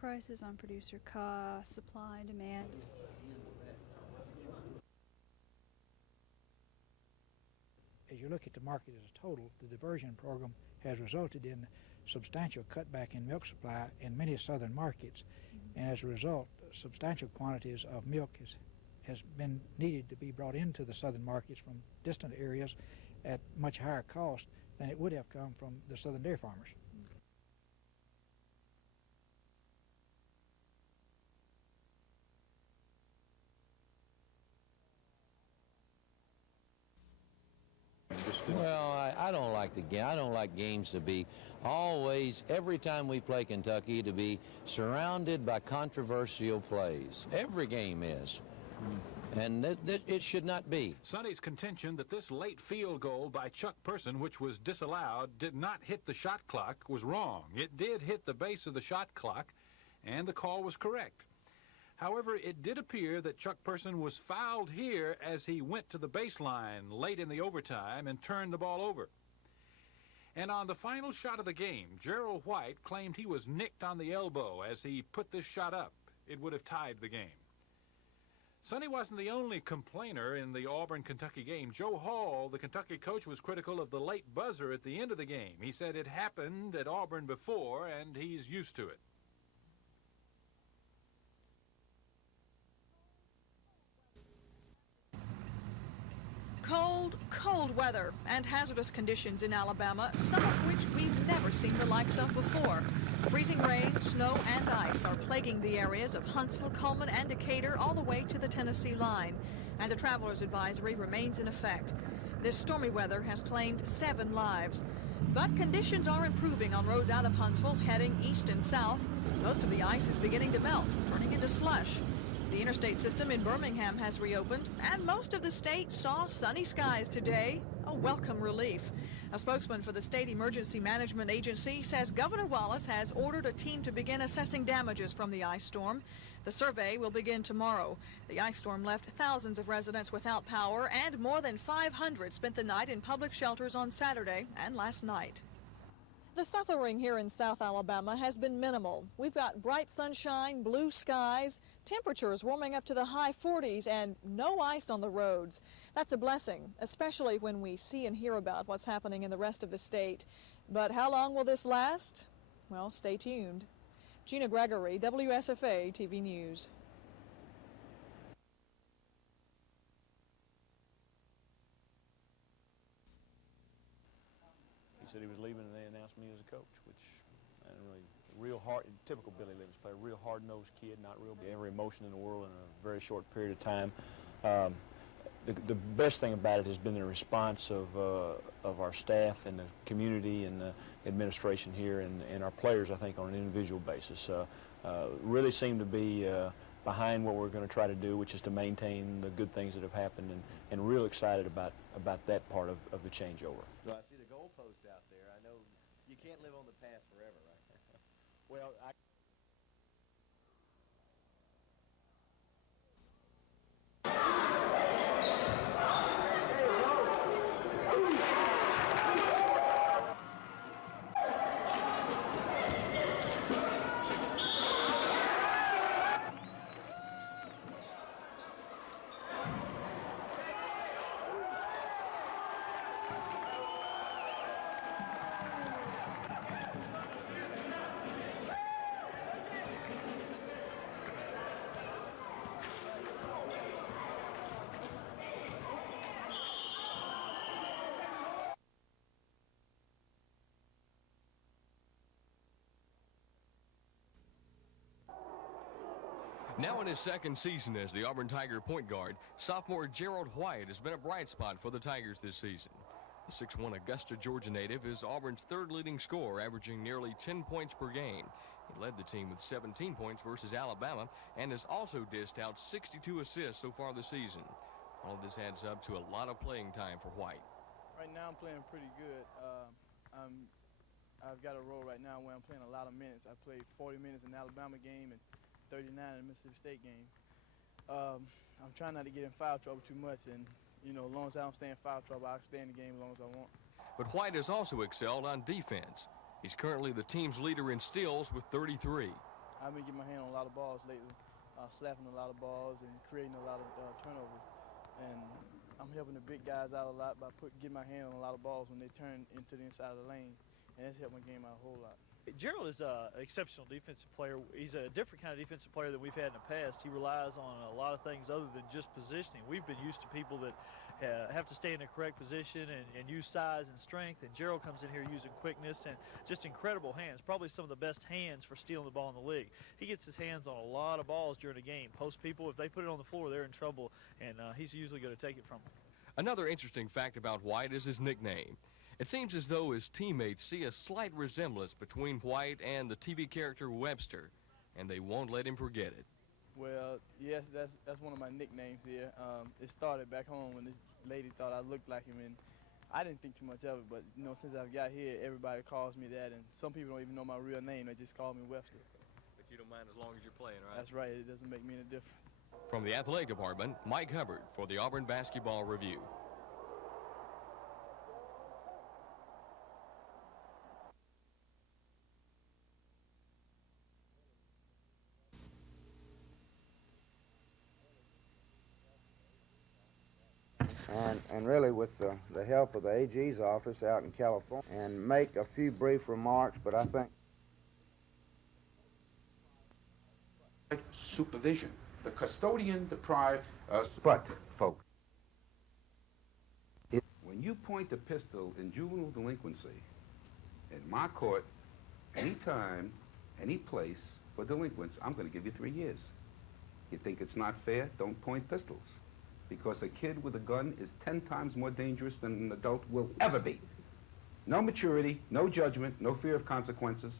prices, on producer costs, supply and demand. As you look at the market as a total, the diversion program has resulted in substantial cutback in milk supply in many southern markets, and as a result, substantial quantities of milk has been needed to be brought into the southern markets from distant areas at much higher cost than it would have come from the southern dairy farmers. Well, I don't like the game. I don't like games to be always, every time we play Kentucky, to be surrounded by controversial plays. Every game is. And it should not be. Sonny's contention that this late field goal by Chuck Person, which was disallowed, did not hit the shot clock, was wrong. It did hit the base of the shot clock, and the call was correct. However, it did appear that Chuck Person was fouled here as he went to the baseline late in the overtime and turned the ball over. And on the final shot of the game, Gerald White claimed he was nicked on the elbow as he put this shot up. It would have tied the game. Sonny wasn't the only complainer in the Auburn-Kentucky game. Joe Hall, the Kentucky coach, was critical of the late buzzer at the end of the game. He said it happened at Auburn before, and he's used to it. Cold weather and hazardous conditions in Alabama, some of which we've never seen the likes of before. Freezing rain, snow, and ice are plaguing the areas of Huntsville, Coleman, and Decatur all the way to the Tennessee line, and a traveler's advisory remains in effect. This stormy weather has claimed 7 lives, but conditions are improving on roads out of Huntsville, heading east and south. Most of the ice is beginning to melt, turning into slush. The interstate system in Birmingham has reopened, and most of the state saw sunny skies today, a welcome relief. A spokesman for the State Emergency Management Agency says Governor Wallace has ordered a team to begin assessing damages from the ice storm. The survey will begin tomorrow. The ice storm left thousands of residents without power, and more than 500 spent the night in public shelters on Saturday and last night. The suffering here in South Alabama has been minimal. We've got bright sunshine, blue skies, temperatures warming up to the high 40s, and no ice on the roads. That's a blessing, especially when we see and hear about what's happening in the rest of the state. But how long will this last? Well, stay tuned. Gina Gregory, WSFA TV News. He said he was leaving, and they announced me as a coach, which I didn't really, real hard, typical Billy Livens player, real hard-nosed kid, not real, every emotion in the world in a very short period of time. The best thing about it has been the response of our staff and the community and the administration here and our players, I think, on an individual basis. Really seem to be behind what we're going to try to do, which is to maintain the good things that have happened, and real excited about that part of the changeover. So I see the goalpost out there. I know you can't live on the past forever, right? Well, Now in his second season as the Auburn Tiger point guard, sophomore Gerald White has been a bright spot for the Tigers this season. The 6'1" Augusta, Georgia native is Auburn's third leading scorer, averaging nearly 10 points per game. He led the team with 17 points versus Alabama and has also dished out 62 assists so far this season. All of this adds up to a lot of playing time for White. Right now I'm playing pretty good. I've got a role right now where I'm playing a lot of minutes. I played 40 minutes in the Alabama game and 39 in the Mississippi State game. I'm trying not to get in foul trouble too much, and you know, as long as I don't stay in foul trouble, I'll stay in the game as long as I want. But White has also excelled on defense. He's currently the team's leader in steals with 33. I've been getting my hand on a lot of balls lately, slapping a lot of balls and creating a lot of turnovers. And I'm helping the big guys out a lot by getting my hand on a lot of balls when they turn into the inside of the lane, and that's helped my game out a whole lot. Gerald is an exceptional defensive player. He's a different kind of defensive player than we've had in the past. He relies on a lot of things other than just positioning. We've been used to people that have to stay in the correct position and use size and strength, and Gerald comes in here using quickness and just incredible hands, probably some of the best hands for stealing the ball in the league. He gets his hands on a lot of balls during a game. Post people, if they put it on the floor, they're in trouble, and he's usually going to take it from them. Another interesting fact about White is his nickname. It seems as though his teammates see a slight resemblance between White and the TV character Webster, and they won't let him forget it. Well, yes, that's one of my nicknames here. It started back home when this lady thought I looked like him, and I didn't think too much of it, but you know, since I've got here, everybody calls me that, and some people don't even know my real name. They just call me Webster. But you don't mind as long as you're playing, right? That's right. It doesn't make me any difference. From the athletic department, Mike Hubbard for the Auburn Basketball Review. And really with the help of the AG's office out in California, and make a few brief remarks, but I think supervision. The custodian deprived us. But, folks, when you point a pistol in juvenile delinquency, in my court, any time, any place for delinquents, I'm going to give you 3 years. You think it's not fair? Don't point pistols. Because a kid with a gun is 10 times more dangerous than an adult will ever be. No maturity, no judgment, no fear of consequences.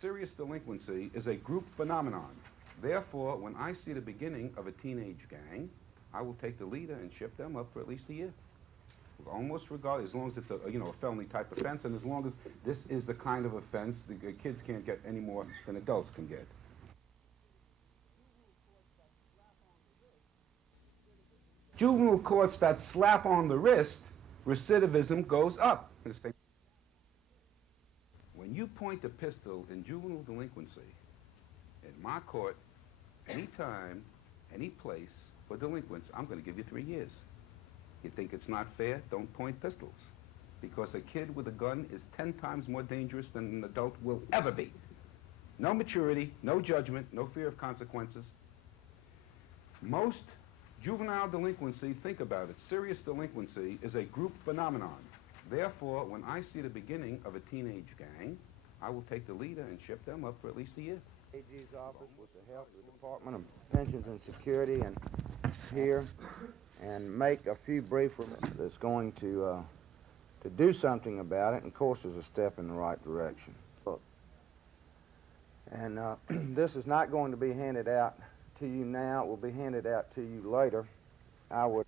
Serious delinquency is a group phenomenon. Therefore, when I see the beginning of a teenage gang, I will take the leader and ship them up for at least a year. Almost regardless, as long as it's a felony type offense, and as long as this is the kind of offense the kids can't get any more than adults can get. Juvenile courts that slap on the wrist, recidivism goes up. When you point a pistol in juvenile delinquency, in my court, any time, any place for delinquents, I'm going to give you 3 years. You think it's not fair? Don't point pistols. Because a kid with a gun is 10 times more dangerous than an adult will ever be. No maturity, no judgment, no fear of consequences. Most juvenile delinquency, think about it, serious delinquency is a group phenomenon. Therefore, when I see the beginning of a teenage gang, I will take the leader and ship them up for at least a year. AG's office with the help of the Department of Pensions and Security and here, and make a few brief remarks that's going to do something about it, and of course is a step in the right direction. And this is not going to be handed out to you now. It will be handed out to you later. I would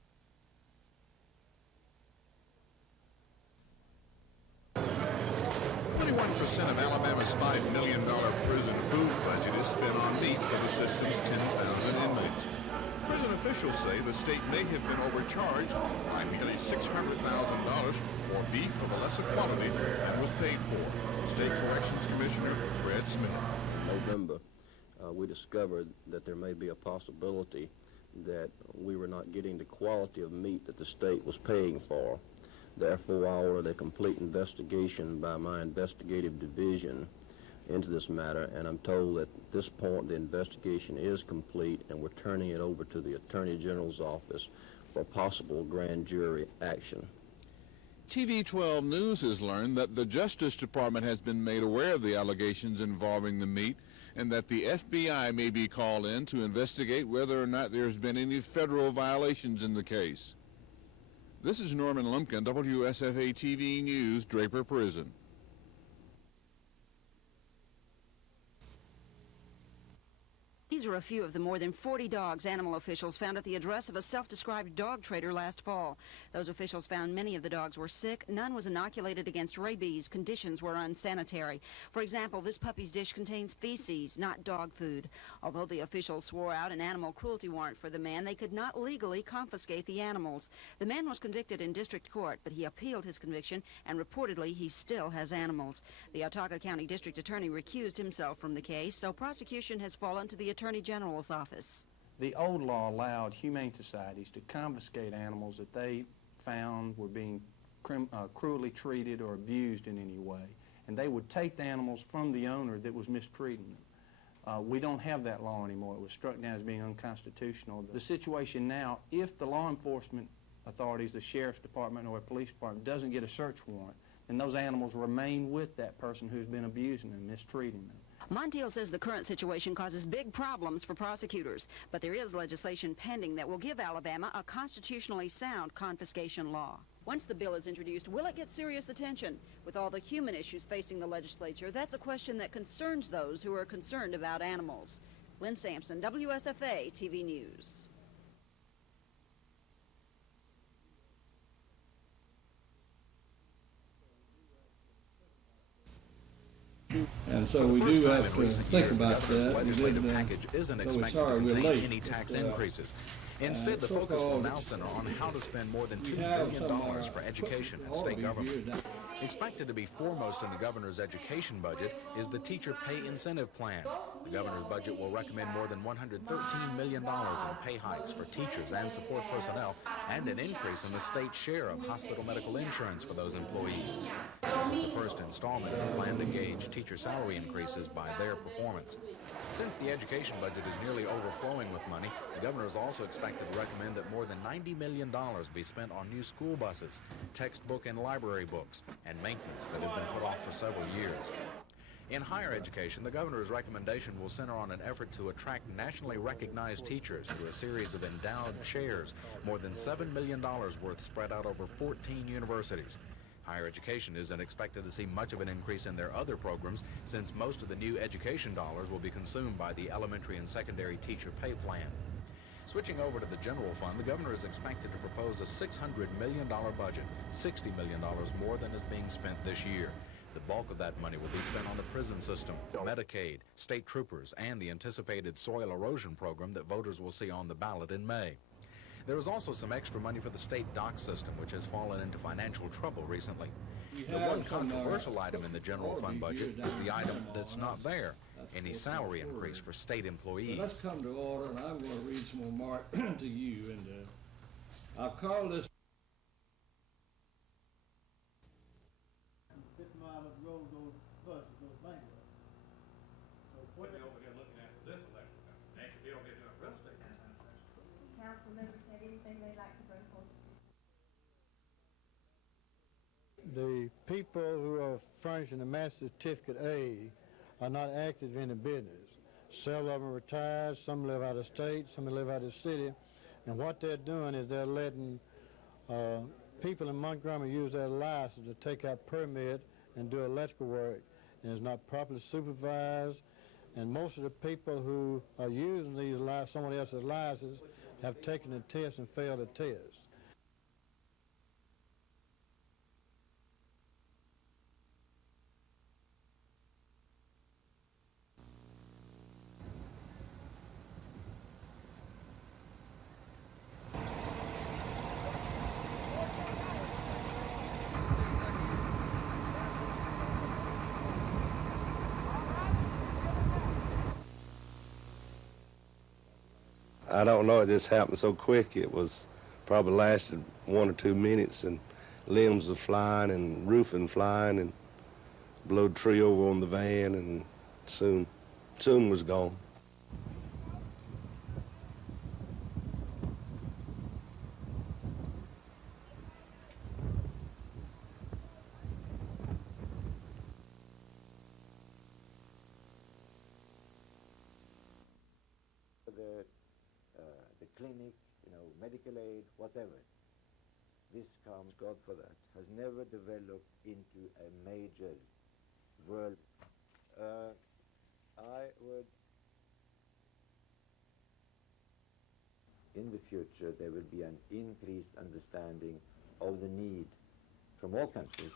21% of Alabama's $5 million prison food budget is spent on meat for the system's 10,000 inmates. Prison officials say the state may have been overcharged by nearly $600,000 for beef of a lesser quality than was paid for. State Corrections Commissioner Fred Smith. November, we discovered that there may be a possibility that we were not getting the quality of meat that the state was paying for. Therefore, I ordered a complete investigation by my investigative division into this matter, and I'm told that at this point the investigation is complete and we're turning it over to the Attorney General's office for possible grand jury action. TV 12 News has learned that the Justice Department has been made aware of the allegations involving the meat and that the FBI may be called in to investigate whether or not there's been any federal violations in the case. This is Norman Lumpkin, WSFA TV News, Draper Prison. These These are a few of the more than 40 dogs animal officials found at the address of a self-described dog trader last fall. Those officials found many of the dogs were sick. None was inoculated against rabies. Conditions were unsanitary. For example, this puppy's dish contains feces, not dog food. Although the officials swore out an animal cruelty warrant for the man, they could not legally confiscate the animals. The man was convicted in district court, but he appealed his conviction, and reportedly he still has animals. The Autauga County District Attorney recused himself from the case, so prosecution has fallen to the Attorney General's office. The old law allowed humane societies to confiscate animals that they found were being cruelly treated or abused in any way, and they would take the animals from the owner that was mistreating them. We don't have that law anymore. It was struck down as being unconstitutional. The situation now, if the law enforcement authorities, the sheriff's department or a police department, doesn't get a search warrant, then those animals remain with that person who's been abusing them, mistreating them. Montiel says the current situation causes big problems for prosecutors, but there is legislation pending that will give Alabama a constitutionally sound confiscation law. Once the bill is introduced, will it get serious attention? With all the human issues facing the legislature, that's a question that concerns those who are concerned about animals. Lynn Sampson, WSFA TV News. And so we do have to think about that. Legislative package isn't expected to contain any tax increases. Instead, the focus will now center on how to spend more than $2 billion for education and state government. Expected to be foremost in the governor's education budget is the teacher pay incentive plan. The governor's budget will recommend more than $113 million in pay hikes for teachers and support personnel, and an increase in the state's share of hospital medical insurance for those employees. This is the first installment in a plan to gauge teacher salary increases by their performance. Since the education budget is nearly overflowing with money, the governor is also expected to recommend that more than $90 million be spent on new school buses, textbook and library books, and maintenance that has been put off for several years. In higher education, the governor's recommendation will center on an effort to attract nationally recognized teachers through a series of endowed chairs, more than $7 million worth spread out over 14 universities. Higher education isn't expected to see much of an increase in their other programs, since most of the new education dollars will be consumed by the elementary and secondary teacher pay plan. Switching over to the general fund, the governor is expected to propose a $600 million budget, $60 million more than is being spent this year. The bulk of that money will be spent on the prison system, Medicaid, state troopers, and the anticipated soil erosion program that voters will see on the ballot in May. There is also some extra money for the state dock system, which has fallen into financial trouble recently. The one controversial item in the general fund budget is the item that's not there, any salary increase for state employees. Let's come to order, and I'm going to read some remarks to you. And I've called this 50 miles up the road, those buses, those bankrupt. So what are you over here looking at for this election? Next bill be doing real estate. Council members have anything they'd like to bring forward? The people who are furnishing the Master Certificate A are not active in the business. Several of them are retired, some live out of state, some live out of the city, and what they're doing is they're letting people in Montgomery use their license to take out permit and do electrical work, and it's not properly supervised, and most of the people who are using these somebody else's license have taken the test and failed the test. I don't know, it just happened so quick. It was probably lasted 1 or 2 minutes, and limbs were flying and roofing flying, and blew a tree over on the van, and soon was gone. The clinic, medical aid, whatever. This comes, God for that, has never developed into a major world. I would in the future there will be an increased understanding of the need from all countries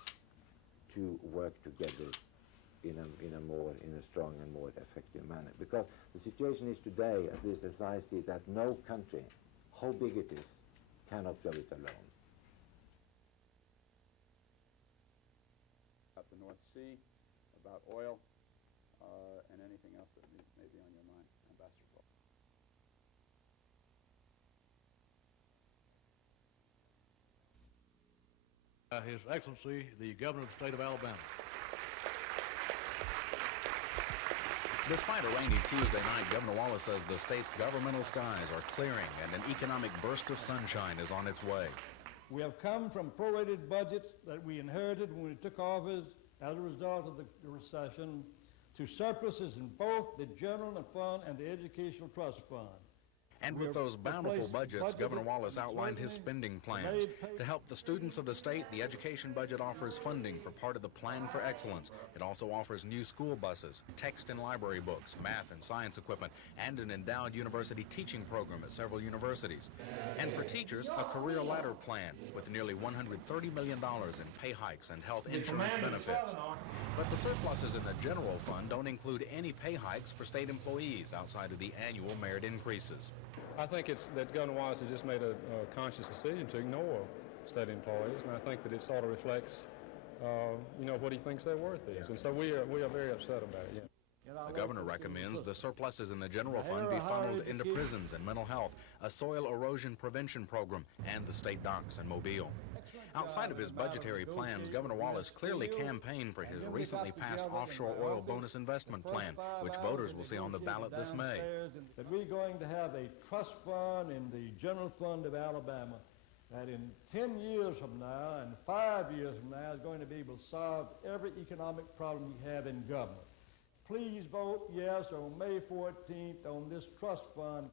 to work together in a strong and more effective manner. Because the situation is today, at least as I see it, that no country, how big it is, cannot go it alone. About the North Sea, about oil, and anything else that may be on your mind, Ambassador Paul. His Excellency, the Governor of the State of Alabama. Despite a rainy Tuesday night, Governor Wallace says the state's governmental skies are clearing and an economic burst of sunshine is on its way. We have come from prorated budgets that we inherited when we took office as a result of the recession to surpluses in both the general fund and the educational trust fund. And with those bountiful budgets, Governor Wallace outlined his spending plans. To help the students of the state, the education budget offers funding for part of the Plan for Excellence. It also offers new school buses, text and library books, math and science equipment, and an endowed university teaching program at several universities. And for teachers, a career ladder plan with nearly $130 million in pay hikes and health insurance benefits. But the surpluses in the general fund don't include any pay hikes for state employees outside of the annual merit increases. I think it's that Governor Wallace has just made a conscious decision to ignore state employees, and I think that it sort of reflects, what he thinks their worth is. And so we are very upset about it. Yeah. The governor recommends the surpluses in the general fund be funneled into prisons and mental health, a soil erosion prevention program, and the state docks in Mobile. Outside of his budgetary plans, Governor Wallace clearly campaigned for his recently passed offshore oil bonus investment plan, which voters will see on the ballot this May. That we're going to have a trust fund in the general fund of Alabama that in 10 years from now and 5 years from now is going to be able to solve every economic problem we have in government. Please vote yes on May 14th on this trust fund.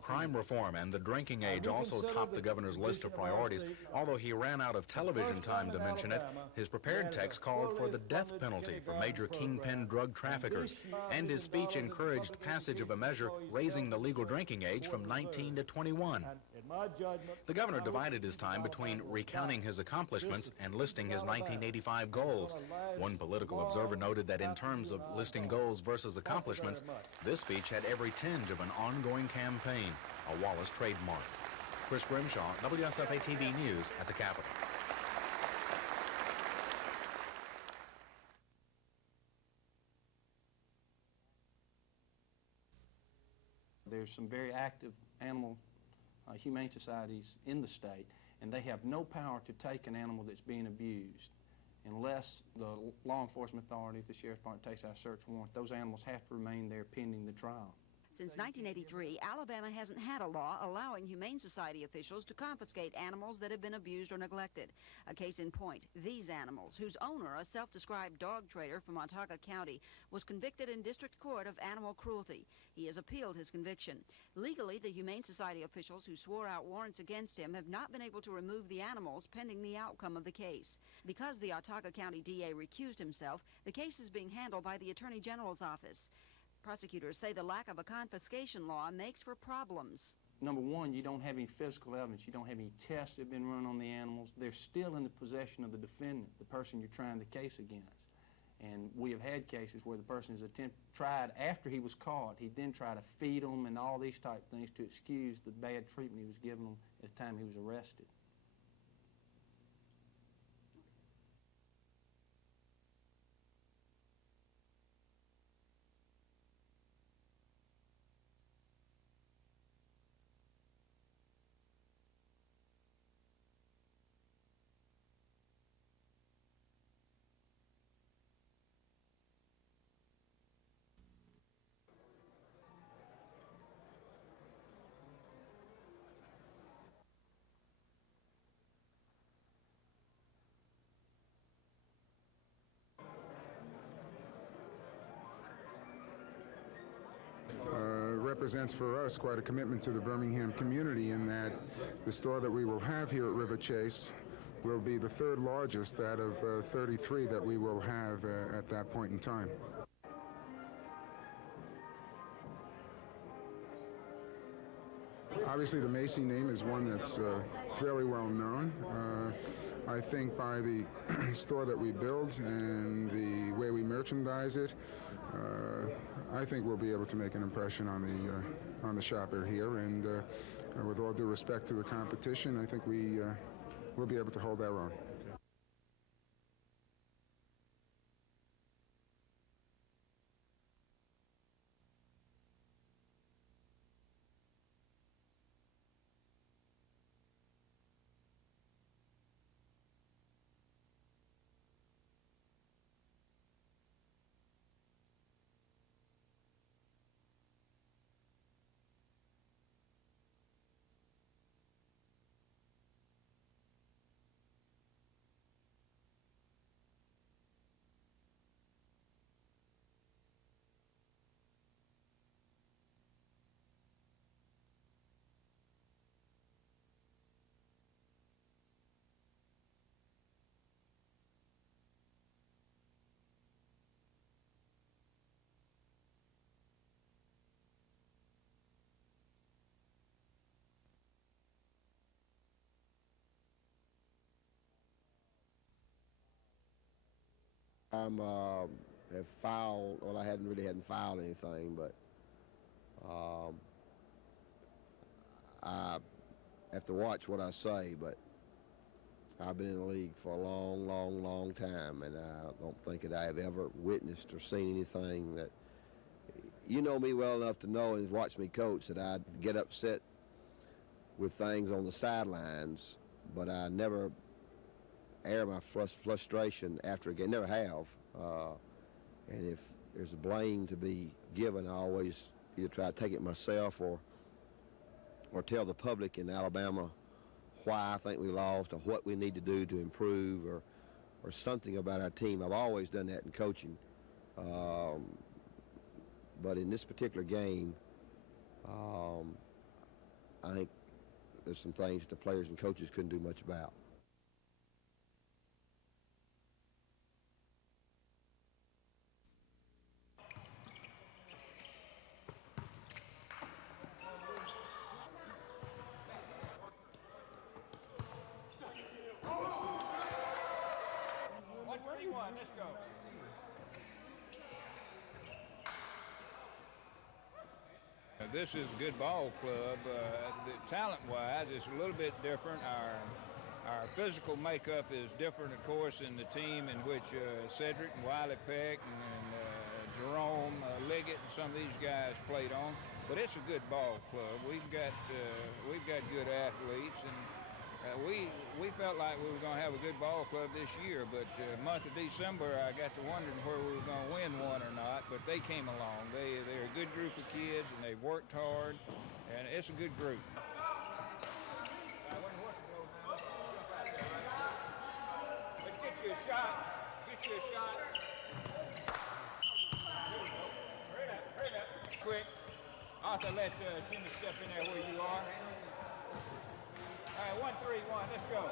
Crime reform and the drinking age also topped the governor's list of priorities. Although he ran out of television time to mention it, his prepared text called for the death penalty for major kingpin drug traffickers, and his speech encouraged passage of a measure raising the legal drinking age from 19 to 21. The governor divided his time between recounting his accomplishments and listing his 1985 goals. One political observer noted that in terms of listing goals versus accomplishments, this speech had every tinge of an ongoing campaign, a Wallace trademark. Chris Grimshaw, WSFA TV News at the Capitol. There's some very active animal humane societies in the state, and they have no power to take an animal that's being abused unless the law enforcement authority, the sheriff's department, takes out a search warrant. Those animals have to remain there pending the trial. Since 1983, Alabama hasn't had a law allowing Humane Society officials to confiscate animals that have been abused or neglected. A case in point, these animals, whose owner, a self-described dog trader from Watauga County, was convicted in district court of animal cruelty. He has appealed his conviction. Legally, the Humane Society officials who swore out warrants against him have not been able to remove the animals pending the outcome of the case. Because the Watauga County DA recused himself, the case is being handled by the Attorney General's office. Prosecutors say the lack of a confiscation law makes for problems. Number one, you don't have any physical evidence. You don't have any tests that have been run on the animals. They're still in the possession of the defendant, the person you're trying the case against. And we have had cases where the person has tried after he was caught. He then tried to feed them and all these type things to excuse the bad treatment he was giving them at the time he was arrested. Represents for us quite a commitment to the Birmingham community in that the store that we will have here at River Chase will be the third largest out of 33 that we will have at that point in time. Obviously, the Macy name is one that's fairly well known. I think by the store that we build and the way we merchandise it, I think we'll be able to make an impression on the shopper here. And with all due respect to the competition, I think we'll be able to hold our own. Have filed, well, I hadn't filed anything, but I have to watch what I say, but I've been in the league for a long, long, long time, and I don't think that I have ever witnessed or seen anything that, you know me well enough to know and watch me coach, that I get upset with things on the sidelines, but I never air my frustration after a game. Never have. And if there's a blame to be given, I always either try to take it myself or tell the public in Alabama why I think we lost or what we need to do to improve or something about our team. I've always done that in coaching. But in this particular game, I think there's some things the players and coaches couldn't do much about. This is a good ball club. Talent-wise, it's a little bit different. Our physical makeup is different, of course, in the team in which Cedric and Wiley Peck and Jerome Liggett and some of these guys played on. But it's a good ball club. We've got good athletes, and we felt like we were going to have a good ball club this year. But month of December, I got to wondering where we were going to win one or not. But they came along. They're a good group of kids, and they've worked hard, and it's a good group. Let's get you a shot. Get you a shot. Hurry up. Quick. I'll have to let Jimmy step in there where you are. All right, 1-3-1, let's go.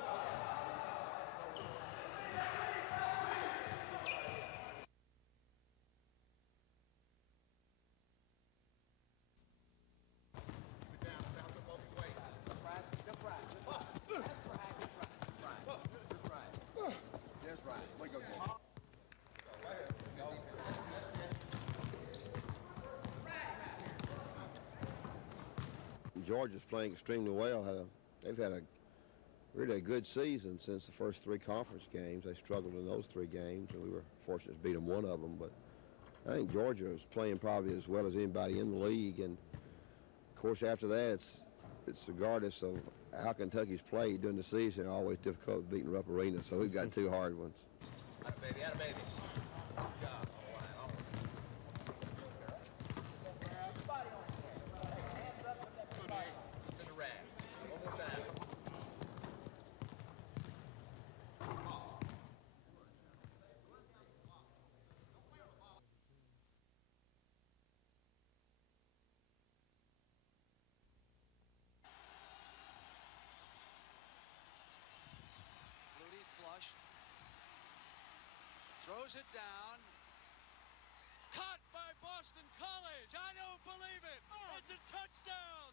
Georgia's playing extremely well. They've had a really good season since the first three conference games. They struggled in those three games, and we were fortunate to beat them one of them. But I think Georgia is playing probably as well as anybody in the league. And, of course, after that, it's regardless of how Kentucky's played during the season, they're always difficult beating Rupp Arena. So we've got two hard ones. Atta baby. Throws it down. Caught by Boston College. I don't believe it. It's a touchdown.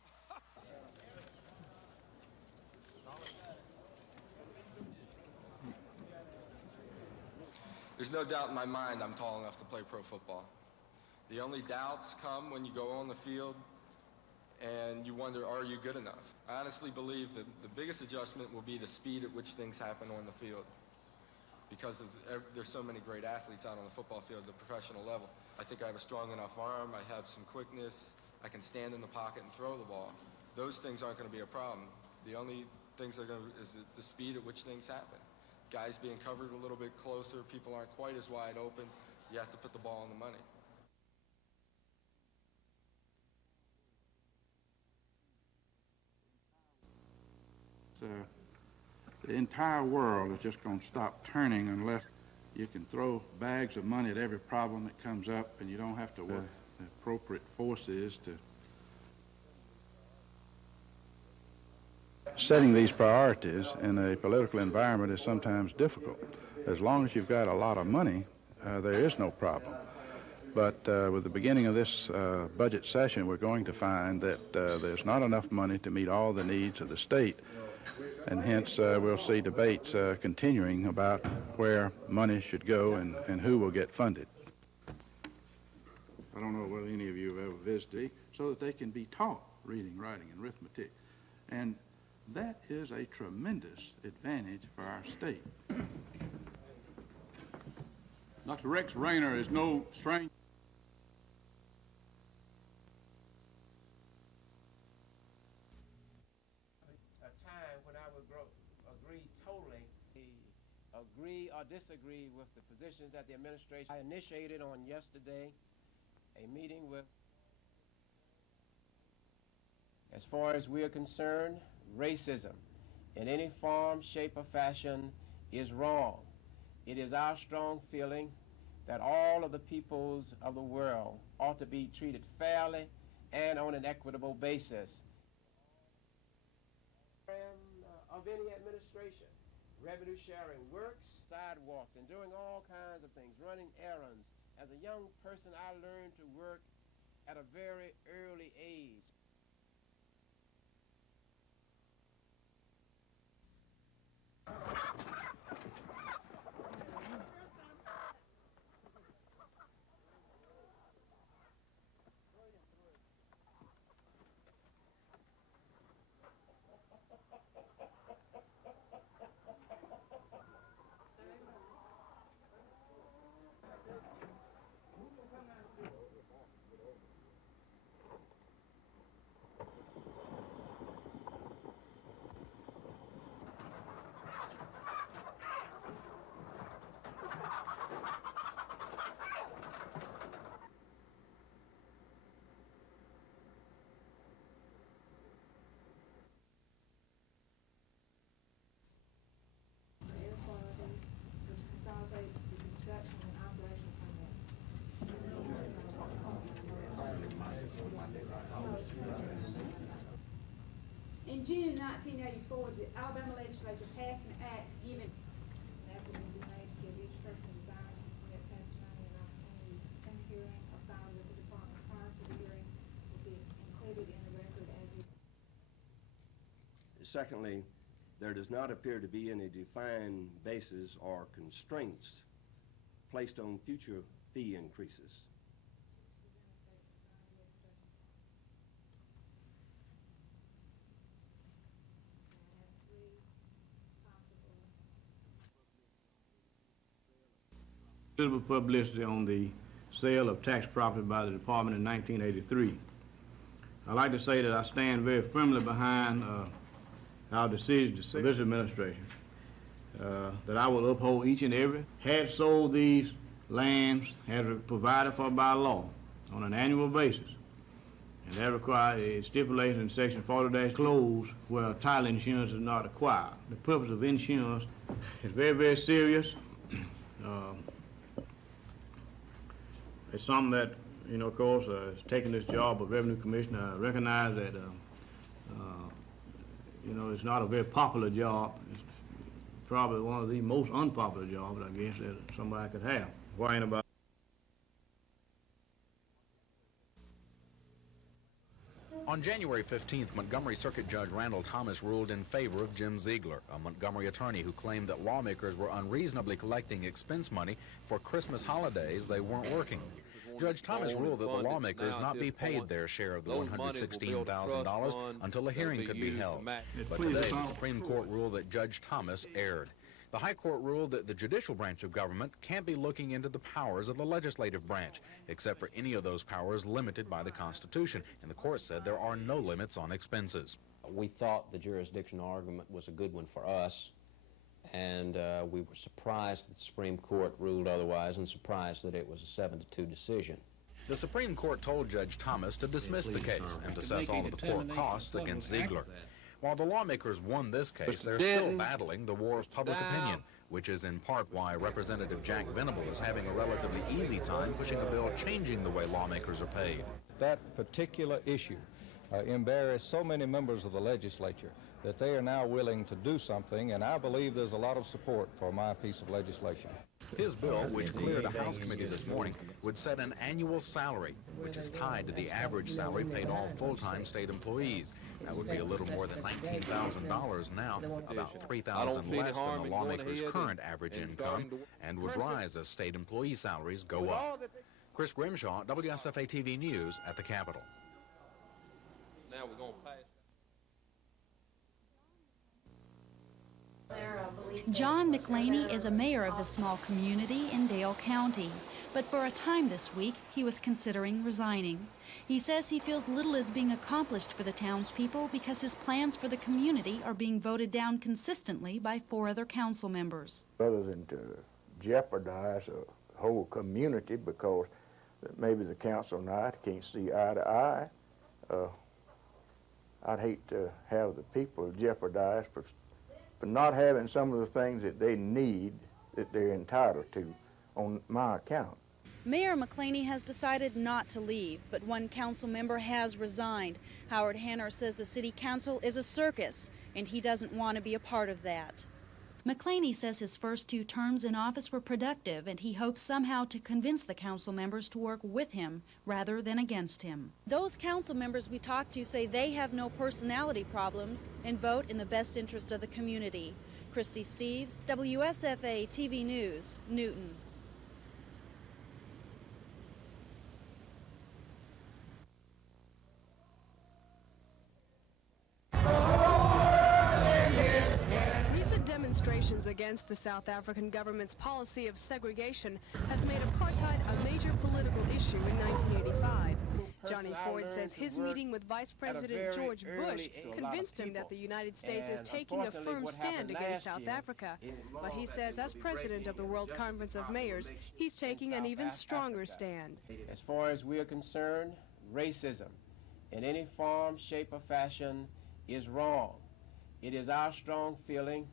There's no doubt in my mind I'm tall enough to play pro football. The only doubts come when you go on the field and you wonder, are you good enough? I honestly believe that the biggest adjustment will be the speed at which things happen on the field, because there's so many great athletes out on the football field at the professional level. I think I have a strong enough arm, I have some quickness, I can stand in the pocket and throw the ball. Those things aren't going to be a problem. The only things that are going to is the speed at which things happen. Guys being covered a little bit closer, people aren't quite as wide open, you have to put the ball on the money. The entire world is just going to stop turning unless you can throw bags of money at every problem that comes up, and you don't have to work the appropriate forces to. Setting these priorities in a political environment is sometimes difficult. As long as you've got a lot of money, there is no problem. But with the beginning of this budget session, we're going to find that there's not enough money to meet all the needs of the state. And hence, we'll see debates continuing about where money should go and who will get funded. I don't know whether any of you have ever visited, so that they can be taught reading, writing, and arithmetic. And that is a tremendous advantage for our state. Dr. Rex Rayner is no stranger. Agree or disagree with the positions that the administration. I initiated on yesterday a meeting with, as far as we are concerned, racism in any form, shape, or fashion is wrong. It is our strong feeling that all of the peoples of the world ought to be treated fairly and on an equitable basis. Of any administration. Revenue sharing works, sidewalks, and doing all kinds of things, running errands. As a young person, I learned to work at a very early age. In June 1984, the Alabama legislature passed an act giving after the made to give each person desiring to submit testimony an opportunity to attend a hearing or file with the department prior to the hearing will be included in the record as it. Secondly, there does not appear to be any defined basis or constraints placed on future fee increases. Considerable publicity on the sale of tax property by the department in 1983. I'd like to say that I stand very firmly behind our decision to say this administration that I will uphold each and every had sold these lands as provided for by law on an annual basis. And that requires a stipulation in section 40- close where title insurance is not acquired. The purpose of insurance is very, very serious. It's something that, you know, of course, taking this job of Revenue Commissioner, I recognize that, you know, it's not a very popular job. It's probably one of the most unpopular jobs, I guess, that somebody could have. Worrying about On January 15th, Montgomery Circuit Judge Randall Thomas ruled in favor of Jim Ziegler, a Montgomery attorney who claimed that lawmakers were unreasonably collecting expense money for Christmas holidays they weren't working. Judge Thomas ruled that the lawmakers not be paid their share of the $116,000 until a hearing could be held. But today, the Supreme Court ruled that Judge Thomas erred. The High Court ruled that the judicial branch of government can't be looking into the powers of the legislative branch, except for any of those powers limited by the Constitution, and the court said there are no limits on expenses. We thought the jurisdictional argument was a good one for us, and we were surprised that the Supreme Court ruled otherwise and surprised that it was a 7-2 decision. The Supreme Court told Judge Thomas to dismiss the case and assess all of the court costs against Ziegler. While the lawmakers won this case, they're still battling the war of public opinion, which is in part why Representative Jack Venable is having a relatively easy time pushing a bill changing the way lawmakers are paid. That particular issue embarrassed so many members of the legislature that they are now willing to do something, and I believe there's a lot of support for my piece of legislation. His bill, which cleared a House committee this morning, would set an annual salary, which is tied to the average salary paid all full-time state employees. That would be a little more than $19,000 now, about $3,000 less than the lawmaker's current average income, and would rise as state employee salaries go up. Chris Grimshaw, WSFA TV News at the Capitol. Now we're going to pass. John McLaney is a mayor of this small community in Dale County, but for a time this week he was considering resigning. He says he feels little is being accomplished for the townspeople because his plans for the community are being voted down consistently by 4 other council members. Other than to jeopardize a whole community because maybe the council and I can't see eye to eye, I'd hate to have the people jeopardized for not having some of the things that they need that they're entitled to on my account. Mayor McLaney has decided not to leave, but one council member has resigned. Howard Hanner says the city council is a circus, and he doesn't want to be a part of that. McLaney says his first 2 terms in office were productive, and he hopes somehow to convince the council members to work with him rather than against him. Those council members we talked to say they have no personality problems and vote in the best interest of the community. Christy Steves, WSFA TV News, Newton. Demonstrations against the South African government's policy of segregation have made apartheid a major political issue in 1985. Johnny Ford says his meeting with Vice President George Bush convinced him that the United States is taking a firm stand against South Africa. But he says as president of the World Conference of Mayors, he's taking an even stronger stand. As far as we are concerned, racism in any form, shape, or fashion is wrong. It is our strong feeling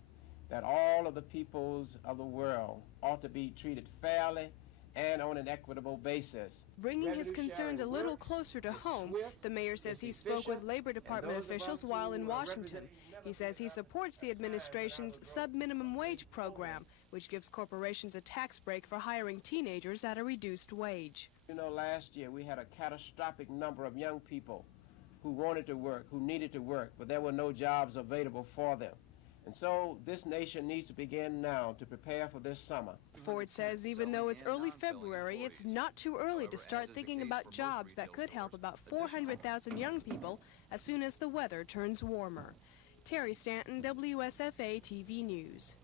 that all of the peoples of the world ought to be treated fairly and on an equitable basis. Bringing his concerns a little closer to home, the mayor says he spoke with Labor Department officials while in Washington. He says he supports the administration's sub-minimum wage program, which gives corporations a tax break for hiring teenagers at a reduced wage. You know, last year we had a catastrophic number of young people who wanted to work, who needed to work, but there were no jobs available for them. And so this nation needs to begin now to prepare for this summer. Ford says even though it's early February, it's not too early to start thinking about jobs that could help about 400,000 young people as soon as the weather turns warmer. Terry Stanton, WSFA TV News.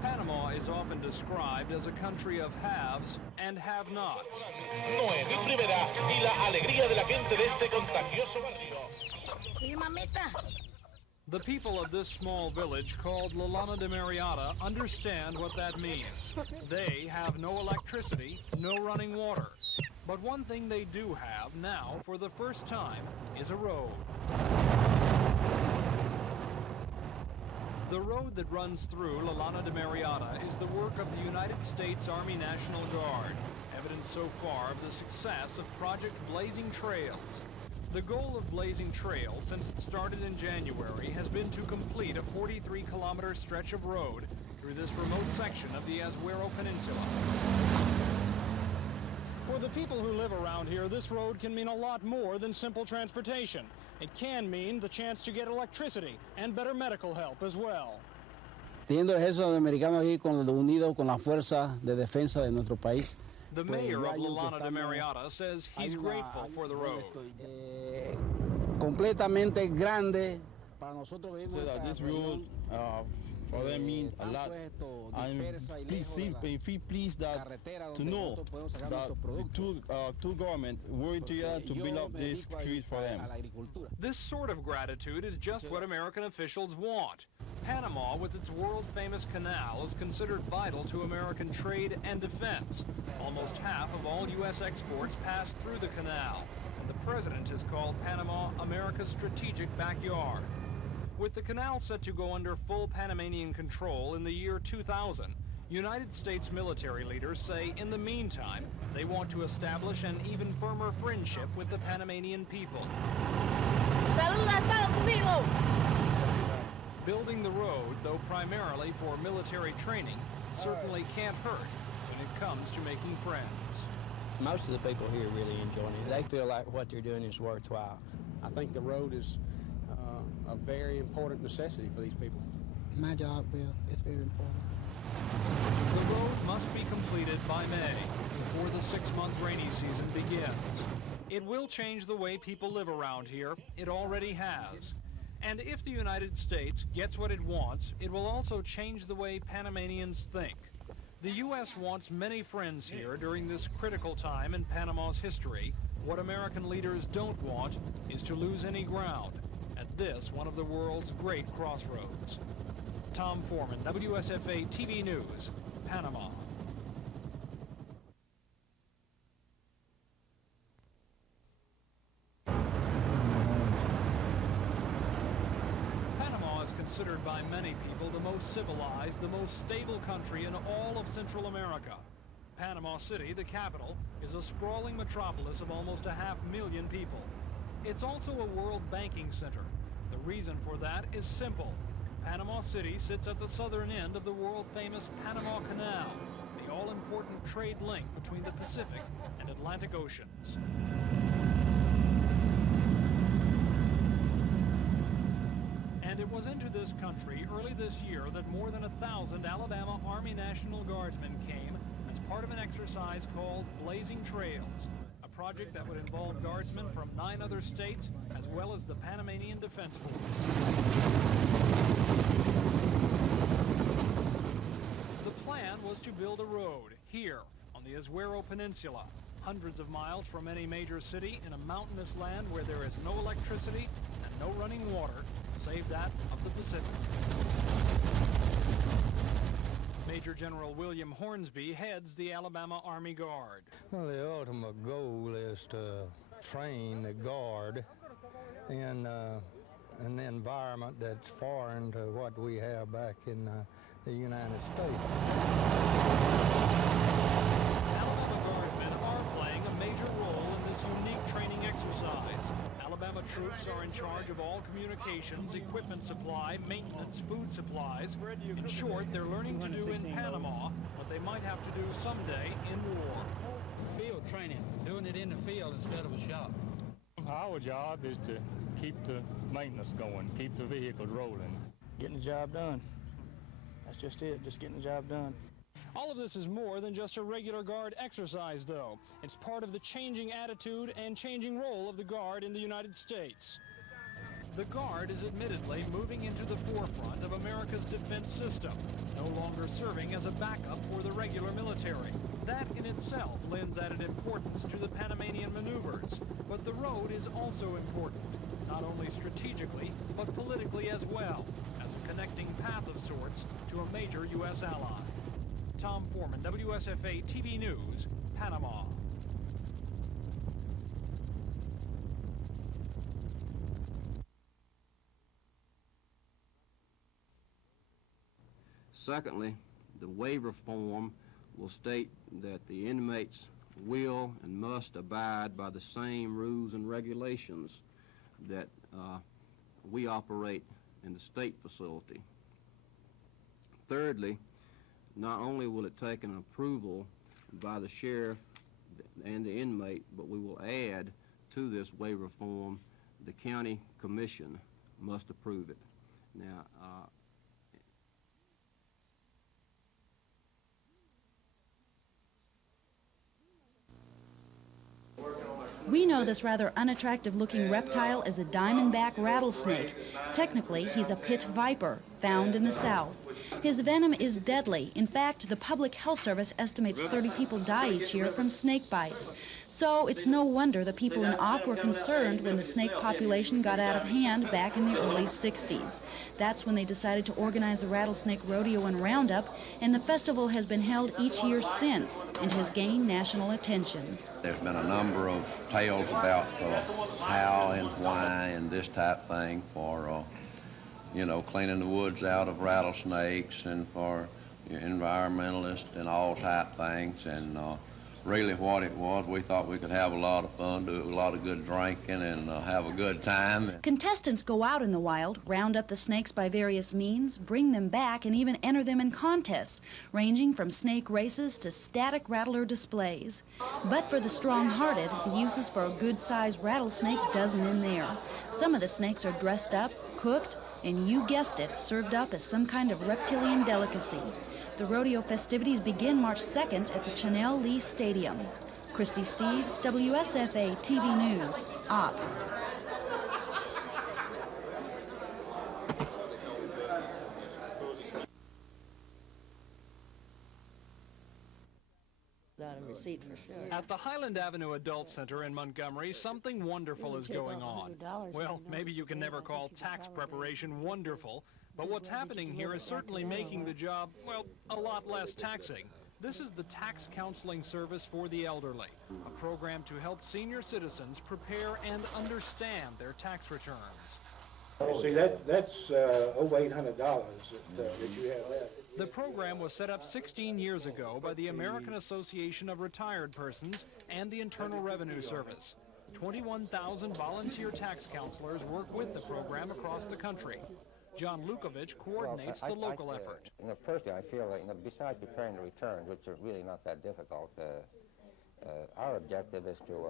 Panama is often described as a country of haves and have-nots. The people of this small village called La Lana de Mariata understand what that means. They have no electricity, no running water. But one thing they do have now, for the first time, is a road. The road that runs through La Lana de Mariata is the work of the United States Army National Guard, evidence so far of the success of Project Blazing Trails. The goal of Blazing Trails since it started in January has been to complete a 43-kilometer stretch of road through this remote section of the Azuero Peninsula. For the people who live around here, this road can mean a lot more than simple transportation. It can mean the chance to get electricity and better medical help as well. Teniendo el ejército americano aquí unido con la fuerza de defensa de nuestro país. The mayor of La Lana de Mariata says he's grateful for the road. Completamente grande para nosotros. So that this road for them means a lot. I'm pleased that to know that the two government working together to build up this street for them. This sort of gratitude is just what American officials want. Panama, with its world-famous canal, is considered vital to American trade and defense. Almost half of all U.S. exports pass through the canal, and the president has called Panama America's strategic backyard. With the canal set to go under full Panamanian control in the year 2000, United States military leaders say in the meantime they want to establish an even firmer friendship with the Panamanian people. Saluda a Estados Unidos! Building the road, though primarily for military training, certainly can't hurt when it comes to making friends. Most of the people here really enjoying it. They feel like what they're doing is worthwhile. I think the road is a very important necessity for these people. My job, Bill, is very important. The road must be completed by May, before the 6-month rainy season begins. It will change the way people live around here. It already has. And if the United States gets what it wants, it will also change the way Panamanians think. The U.S. wants many friends here during this critical time in Panama's history. What American leaders don't want is to lose any ground at this, one of the world's great crossroads. Tom Foreman, WSFA TV News, Panama. Panama is considered by many people the most civilized, the most stable country in all of Central America. Panama City, the capital, is a sprawling metropolis of almost 500,000 people. It's also a world banking center. The reason for that is simple. Panama City sits at the southern end of the world-famous Panama Canal, the all-important trade link between the Pacific and Atlantic Oceans. And it was into this country early this year that more than 1,000 Alabama Army National Guardsmen came as part of an exercise called Blazing Trails, a project that would involve guardsmen from 9 other states as well as the Panamanian Defense Force. The plan was to build a road here on the Azuero Peninsula, hundreds of miles from any major city in a mountainous land where there is no electricity and no running water, save that of the Pacific. Major General William Hornsby heads the Alabama Army Guard. Well, the ultimate goal is to train the Guard in an environment that's foreign to what we have back in the United States. Alabama Guardsmen are playing a major role in this unique training exercise. Alabama troops are in charge of all communications, equipment supply, maintenance, food supplies. In short, they're learning to do in Panama what they might have to do someday in war. Field training, doing it in the field instead of a shop. Our job is to keep the maintenance going, keep the vehicle rolling. Getting the job done. That's just it, just getting the job done. All of this is more than just a regular Guard exercise, though. It's part of the changing attitude and changing role of the Guard in the United States. The Guard is admittedly moving into the forefront of America's defense system, no longer serving as a backup for the regular military. That in itself lends added importance to the Panamanian maneuvers. But the road is also important, not only strategically, but politically as well, as a connecting path of sorts to a major U.S. ally. Tom Foreman, WSFA TV News, Panama. Secondly, the waiver form will state that the inmates will and must abide by the same rules and regulations that we operate in the state facility. Thirdly, Not only will it take an approval by the sheriff and the inmate, but we will add to this waiver form, the county commission must approve it. Now, We know this rather unattractive-looking reptile is a diamondback rattlesnake. Technically, he's a pit viper, found in the South. His venom is deadly. In fact, the Public Health Service estimates 30 people die each year from snake bites. So it's no wonder the people in Ock were concerned when the snake population got out of hand back in the early 60s. That's when they decided to organize a rattlesnake rodeo and roundup, and the festival has been held each year since and has gained national attention. There's been a number of tales about how and why and this type thing for, you know, cleaning the woods out of rattlesnakes and for environmentalists and all type things. And really what it was, we thought we could have a lot of fun, do a lot of good drinking, and have a good time. Contestants go out in the wild, round up the snakes by various means, bring them back, and even enter them in contests, ranging from snake races to static rattler displays. But for the strong-hearted, the uses for a good-sized rattlesnake doesn't end there. Some of the snakes are dressed up, cooked, and you guessed it, served up as some kind of reptilian delicacy. The rodeo festivities begin March 2nd at the Chanel Lee Stadium. Christy Steves, WSFA TV News, Opp. Receipt for sure. At the Highland Avenue Adult Center in Montgomery, something wonderful is going on. Well, maybe you can never call tax preparation wonderful, but what's happening here is certainly making the job, well, a lot less taxing. This is the Tax Counseling Service for the Elderly, a program to help senior citizens prepare and understand their tax returns. See, that's over $800 that you have left. The program was set up 16 years ago by the American Association of Retired Persons and the Internal Revenue Service. 21,000 volunteer tax counselors work with the program across the country. John Lukovich coordinates the local effort. Personally, I feel like, besides preparing the returns, which are really not that difficult, our objective is to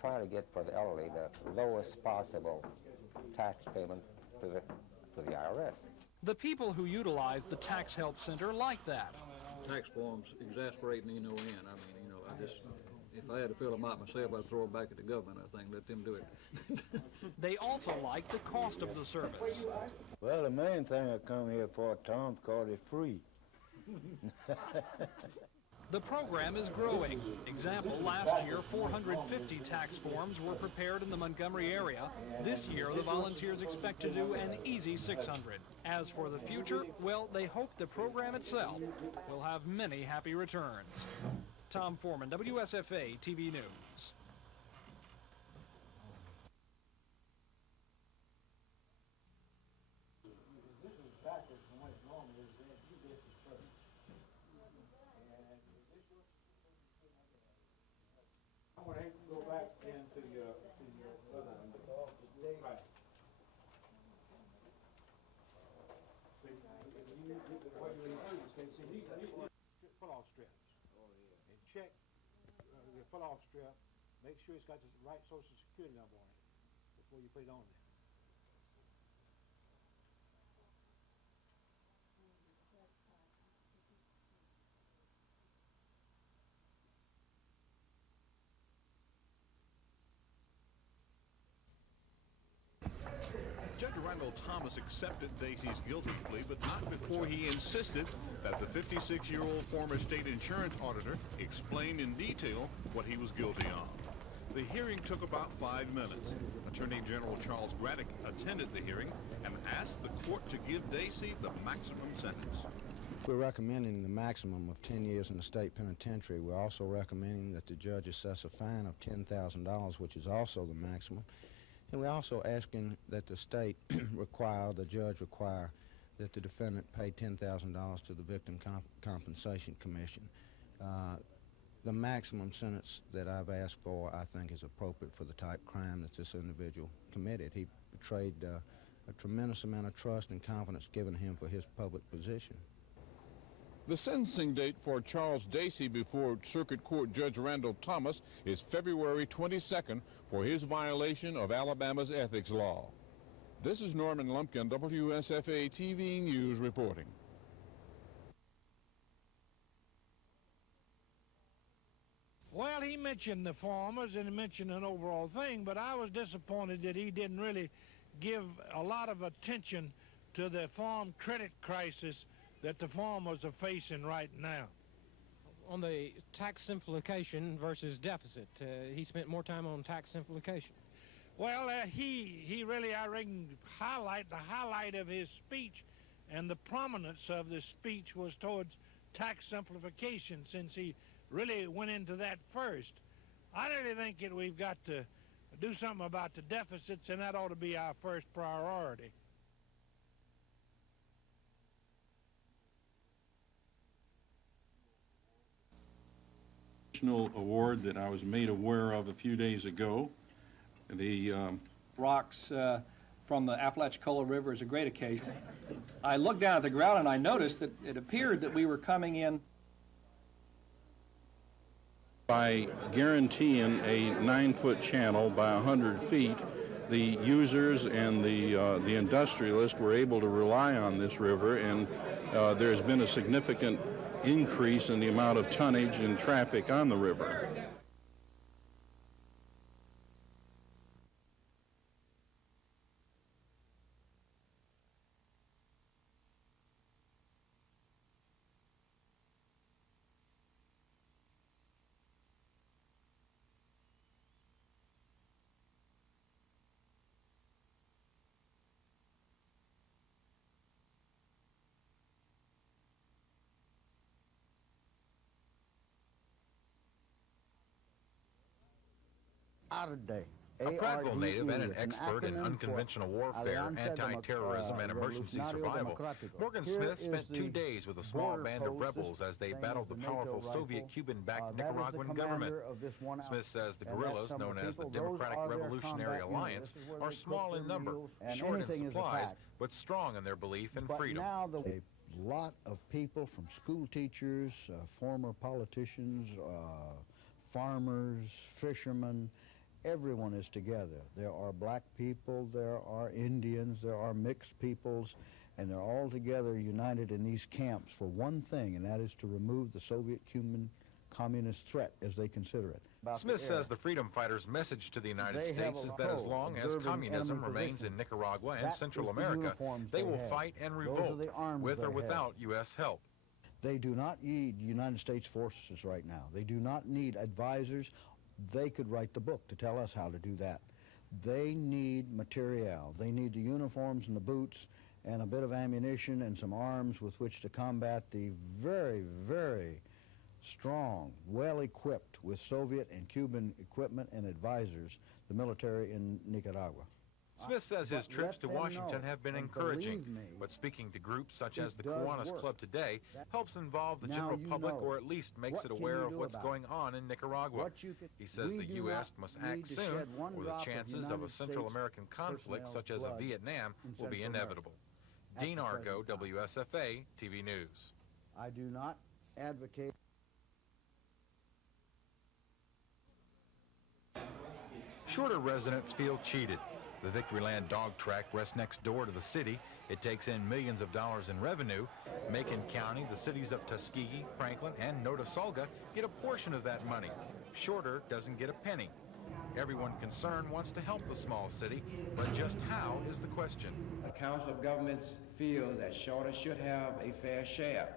try to get for the elderly the lowest possible tax payment to the IRS. The people who utilize the Tax Help Center like that. Tax forms exasperate me no end. I mean, you know, if I had to fill them out myself, I'd throw them back at the government, I think, let them do it. They also like the cost of the service. Well, the main thing I come here for, Tom, because it's free. The program is growing. Example, last year, 450 tax forms were prepared in the Montgomery area. This year, the volunteers expect to do an easy 600. As for the future, well, they hope the program itself will have many happy returns. Tom Foreman, WSFA TV News. Go back into your other one because the right. What you include is these pull-off strips. And check the pull-off strip. Make sure it's got the right Social Security number on it before you put it on there. Judge Randall Thomas accepted Dacey's guilty plea, but not before he insisted that the 56-year-old former state insurance auditor explained in detail what he was guilty of. The hearing took about 5 minutes. Attorney General Charles Graddick attended the hearing and asked the court to give Dacey the maximum sentence. We're recommending the maximum of 10 years in the state penitentiary. We're also recommending that the judge assess a fine of $10,000, which is also the maximum. And we're also asking that the state the judge require that the defendant pay $10,000 to the Victim Compensation Commission. The maximum sentence that I've asked for, I think, is appropriate for the type crime that this individual committed. He betrayed a tremendous amount of trust and confidence given him for his public position. The sentencing date for Charles Dacey before Circuit Court Judge Randall Thomas is February 22nd for his violation of Alabama's ethics law. This is Norman Lumpkin, WSFA TV News reporting. Well, he mentioned the farmers and he mentioned an overall thing, but I was disappointed that he didn't really give a lot of attention to the farm credit crisis that the farmers are facing right now. On the tax simplification versus deficit, he spent more time on tax simplification. Well, he really, I reckon, the highlight of his speech and the prominence of the speech was towards tax simplification, since he really went into that first. I really think that we've got to do something about the deficits, and that ought to be our first priority. Award that I was made aware of a few days ago. The rocks from the Apalachicola River is a great occasion. I looked down at the ground and I noticed that it appeared that we were coming in. By guaranteeing a 9-foot channel by 100 feet, the users and the industrialists were able to rely on this river, and there's been a significant increase in the amount of tonnage and traffic on the river. A Prattville native and an expert in unconventional warfare, anti-terrorism, and emergency survival, Morgan Smith spent 2 days with a small band of rebels as they battled the powerful Soviet-Cuban-backed Nicaraguan government. Smith says the guerrillas, known as the Democratic Revolutionary Alliance, are small in number, short in supplies, but strong in their belief in freedom. A lot of people, from school teachers, former politicians, farmers, fishermen, everyone is together. There are black people, there are Indians, there are mixed peoples, and they're all together united in these camps for one thing, and that is to remove the Soviet-Cuban communist threat as they consider it. Smith says the freedom fighters' message to the United States is that as long as communism remains in Nicaragua and Central America, they will fight and revolt, with or without U.S. help. They do not need United States forces right now. They do not need advisors. They could write the book to tell us how to do that. They need materiel. They need the uniforms and the boots and a bit of ammunition and some arms with which to combat the very, very strong, well-equipped with Soviet and Cuban equipment and advisors, the military in Nicaragua. Smith says his trips to Washington have been encouraging, but speaking to groups such as the Kiwanis Club today helps involve the general public, or at least makes it aware of what's going on in Nicaragua. He says the U.S. must act soon, or the chances of a Central American conflict such as a Vietnam will be inevitable. Dean Argo, WSFA TV News. I do not advocate. Shorter residents feel cheated. The Victoryland dog track rests next door to the city. It takes in millions of dollars in revenue. Macon County, the cities of Tuskegee, Franklin, and Notasulga get a portion of that money. Shorter doesn't get a penny. Everyone concerned wants to help the small city, but just how is the question. The Council of Governments feels that Shorter should have a fair share.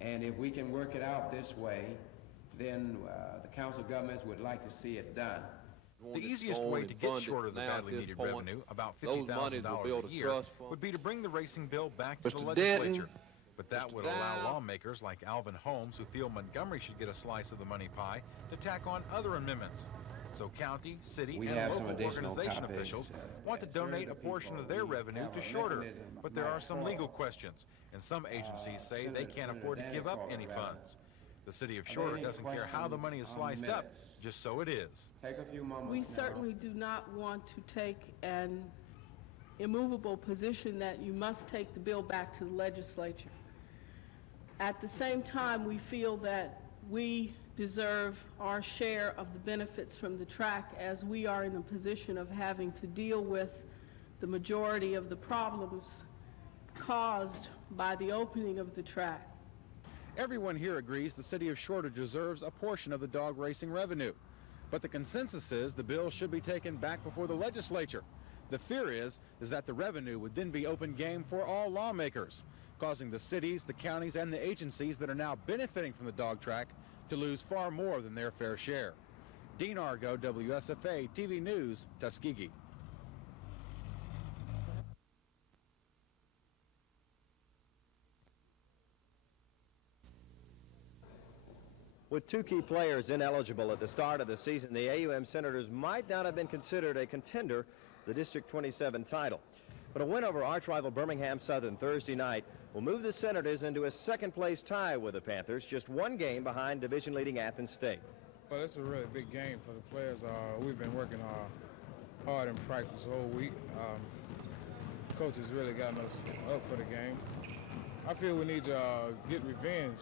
And if we can work it out this way, then the Council of Governments would like to see it done. The easiest way to get Shorter the badly needed revenue, about $50,000 a year, would be to bring the racing bill back to the legislature. But that would allow lawmakers like Alvin Holmes, who feel Montgomery should get a slice of the money pie, to tack on other amendments. So county, city, and local organization officials want to donate a portion of their revenue to Shorter. But there are some legal questions, and some agencies say they can't afford to give up any funds. The city of Shorter doesn't care how the money is sliced up, just so it is. Take a few moments. We certainly do not want to take an immovable position that you must take the bill back to the legislature. At the same time, we feel that we deserve our share of the benefits from the track, as we are in the position of having to deal with the majority of the problems caused by the opening of the track. Everyone here agrees the city of Shorter deserves a portion of the dog racing revenue. But the consensus is the bill should be taken back before the legislature. The fear is that the revenue would then be open game for all lawmakers, causing the cities, the counties, and the agencies that are now benefiting from the dog track to lose far more than their fair share. Dean Argo, WSFA TV News, Tuskegee. With two key players ineligible at the start of the season, the AUM Senators might not have been considered a contender for the District 27 title. But a win over arch rival Birmingham Southern Thursday night will move the Senators into a second-place tie with the Panthers, just one game behind division-leading Athens State. Well, it's a really big game for the players. We've been working hard in practice the whole week. Coach has really gotten us up for the game. I feel we need to get revenge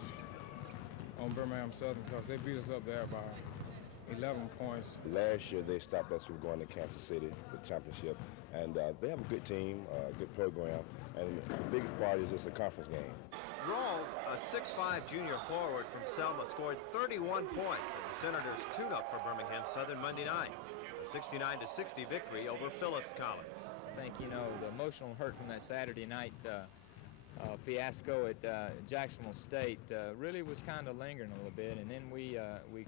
on Birmingham Southern because they beat us up there by 11 points. Last year they stopped us from going to Kansas City, the championship, and they have a good team, a good program, and the biggest part is it's a conference game. Rawls, a 6'5" junior forward from Selma, scored 31 points in the Senators' tune-up for Birmingham Southern Monday night, a 69-60 victory over Phillips College. I think, you know, the emotional hurt from that Saturday night fiasco at Jacksonville State really was kind of lingering a little bit, and then we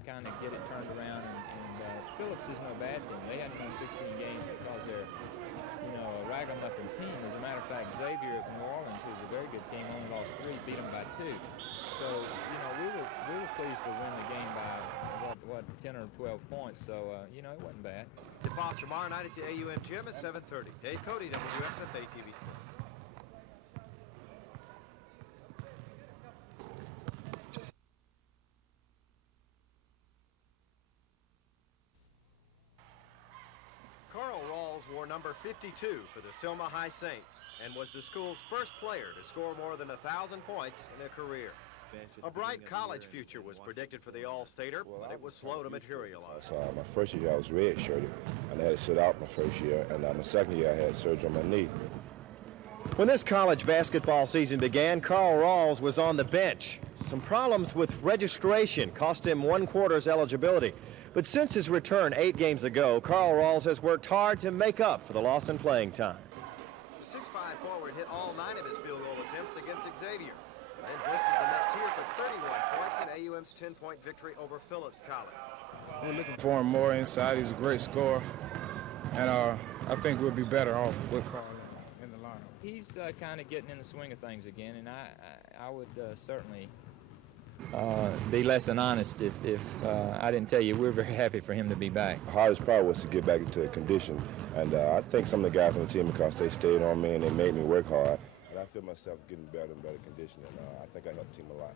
kind of get it turned around, and Phillips is no bad team. They hadn't won 16 games because they're, you know, a ragamuffin team. As a matter of fact, Xavier at New Orleans, who's a very good team, only lost 3, beat them by 2. So, you know, we were pleased to win the game by, what 10 or 12 points, so, you know, it wasn't bad. Tip-off tomorrow night at the AUM Gym at 7:30. Dave Cody, WSFA TV Sports. Carl Rawls wore number 52 for the Selma High Saints and was the school's first player to score more than 1,000 points in a career. A bright college future was predicted for the All-Stater, but it was slow to materialize. So my first year I was red-shirted, and I had to sit out my first year, and my second year I had surgery on my knee. When this college basketball season began, Carl Rawls was on the bench. Some problems with registration cost him 1/4 eligibility. But since his return 8 games ago, Carl Rawls has worked hard to make up for the loss in playing time. The 6'5" forward hit all 9 of his field goal attempts against Xavier, and then boosted the Nets here for 31 points in AUM's 10-point victory over Phillips College. We're looking for him more inside. He's a great scorer, and I think we'll be better off with Carl in the lineup. He's kind of getting in the swing of things again, and I would certainly be less than honest if I didn't tell you we're very happy for him to be back. The hardest part was to get back into condition, and I think some of the guys on the team, because they stayed on me and they made me work hard, and I feel myself getting better and better condition, and I think I helped the team a lot.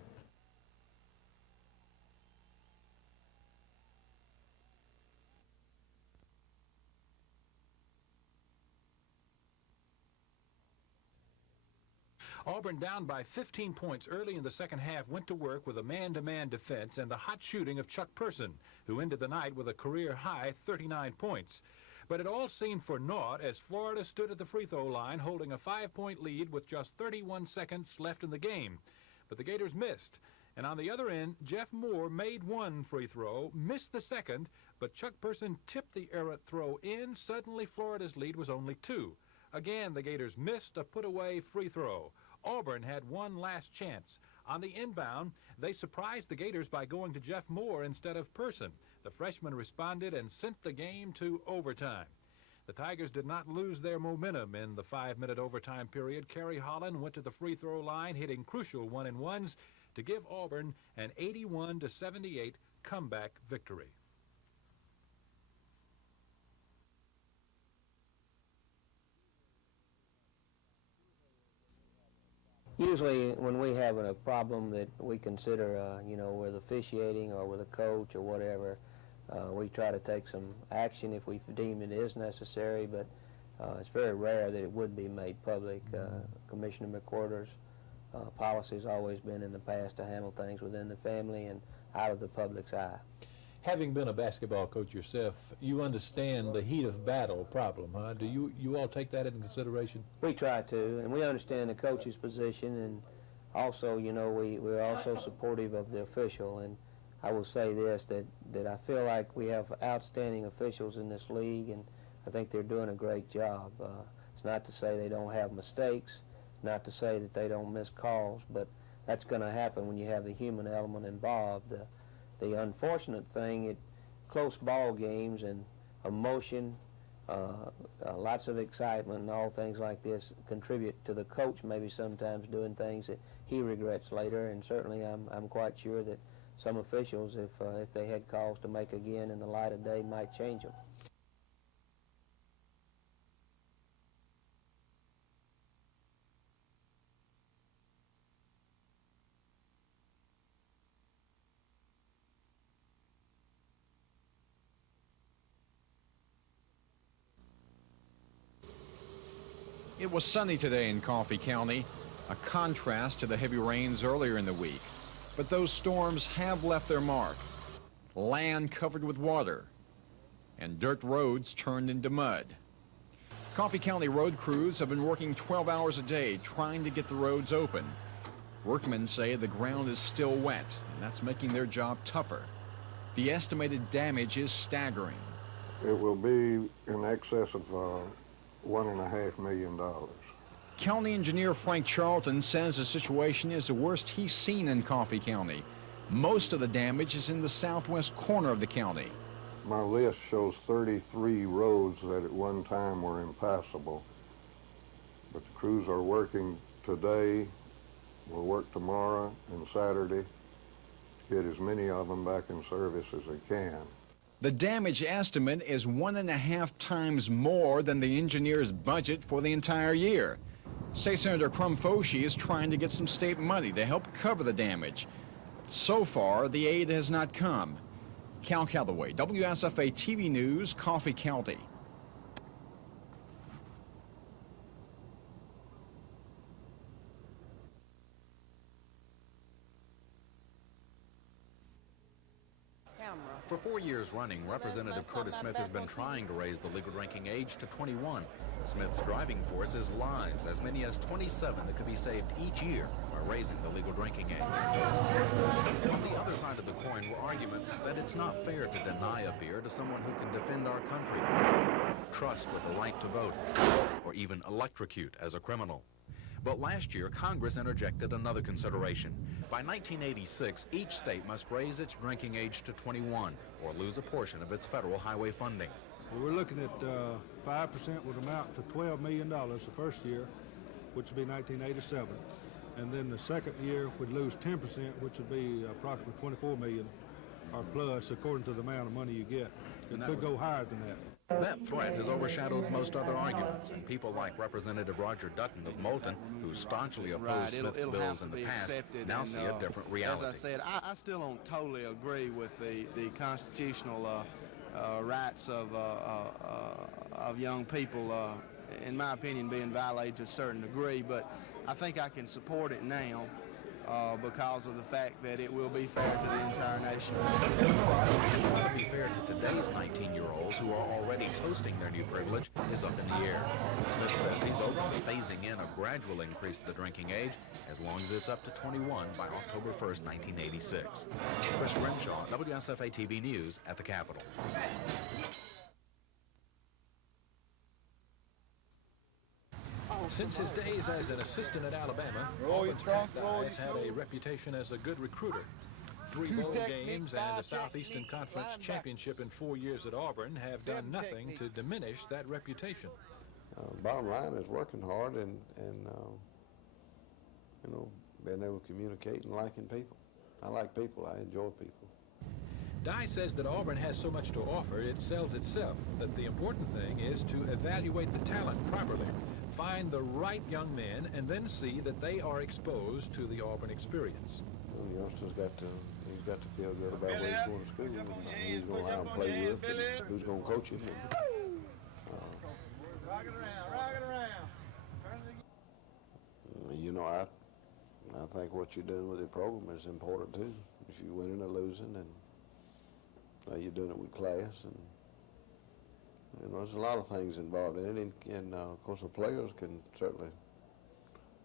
Auburn, down by 15 points early in the second half, went to work with a man-to-man defense and the hot shooting of Chuck Person, who ended the night with a career-high 39 points. But it all seemed for naught as Florida stood at the free-throw line holding a 5-point lead with just 31 seconds left in the game. But the Gators missed. And on the other end, Jeff Moore made one free throw, missed the second, but Chuck Person tipped the errant throw in. Suddenly, Florida's lead was only 2. Again, the Gators missed a put-away free throw. Auburn had one last chance. On the inbound, they surprised the Gators by going to Jeff Moore instead of Person. The freshman responded and sent the game to overtime. The Tigers did not lose their momentum in the 5-minute overtime period. Kerry Holland went to the free throw line, hitting crucial 1-and-1s to give Auburn an 81-78 comeback victory. Usually when we have a problem that we consider, you know, with officiating or with a coach or whatever, we try to take some action if we deem it is necessary, but it's very rare that it would be made public. Commissioner McWhorter's policy's always been in the past to handle things within the family and out of the public's eye. Having been a basketball coach yourself, you understand the heat of battle problem, huh? Do you all take that into consideration? We try to, and we understand the coach's position, and also, you know, we're also supportive of the official. And I will say this, that I feel like we have outstanding officials in this league, and I think they're doing a great job. It's not to say they don't have mistakes, not to say that they don't miss calls, but that's going to happen when you have the human element involved. The unfortunate thing, close ball games and emotion, lots of excitement and all things like this contribute to the coach maybe sometimes doing things that he regrets later, and certainly I'm quite sure that some officials, if they had calls to make again in the light of day, might change them. It was sunny today in Coffee County, a contrast to the heavy rains earlier in the week. But those storms have left their mark. Land covered with water and dirt roads turned into mud. Coffee County road crews have been working 12 hours a day trying to get the roads open. Workmen say the ground is still wet, and that's making their job tougher. The estimated damage is staggering. It will be in excess of $1.5 million. County engineer Frank Charlton says the situation is the worst he's seen in Coffee County. Most of the damage is in the southwest corner of the county. My list shows 33 roads that at one time were impassable. But the crews are working today, will work tomorrow and Saturday to get as many of them back in service as they can. The damage estimate is 1.5 times more than the engineer's budget for the entire year. State Senator Crum Foshee is trying to get some state money to help cover the damage. So far, the aid has not come. Cal Calloway, WSFA TV News, Coffee County. For 4 years running, Representative Curtis Smith has been trying to raise the legal drinking age to 21. Smith's driving force is lives, as many as 27 that could be saved each year by raising the legal drinking age. On the other side of the coin were arguments that it's not fair to deny a beer to someone who can defend our country, trust with the right to vote, or even electrocute as a criminal. But last year, Congress interjected another consideration. By 1986, each state must raise its drinking age to 21 or lose a portion of its federal highway funding. Well, we're looking at 5% would amount to $12 million the first year, which would be 1987. And then the second year would lose 10%, which would be approximately $24 million or plus, according to the amount of money you get. It could go higher than that. That threat has overshadowed most other arguments, and people like Representative Roger Dutton of Moulton, who staunchly opposed Smith's bills in the past, now see a different reality. As I said, I still don't totally agree with the constitutional rights of young people, in my opinion, being violated to a certain degree, but I think I can support it now because of the fact that it will be fair to the entire nation. To be fair to today's 19-year-olds who are already toasting their new privilege is up in the air. Smith says he's open to phasing in a gradual increase of the drinking age as long as it's up to 21 by October 1st, 1986. Chris Grimshaw, WSFA TV News at the Capitol. Since his days as an assistant at Alabama, Auburn's Hawkeye has had a reputation as a good recruiter. 3 bowl games and a Southeastern Conference championship in 4 years at Auburn have done nothing to diminish that reputation. Bottom line is working hard and you know, being able to communicate and liking people. I like people. I enjoy people. Dye says that Auburn has so much to offer, it sells itself, that the important thing is to evaluate the talent properly, find the right young men, and then see that they are exposed to the Auburn experience. The youngster's got to feel good about where he's going to school, and who he's going to have him play with, and who's going to coach him. Rock it around. You know, I think what you're doing with the program is important too. If you're winning or losing, and you're doing it with class, and there's a lot of things involved in it, and of course the players can certainly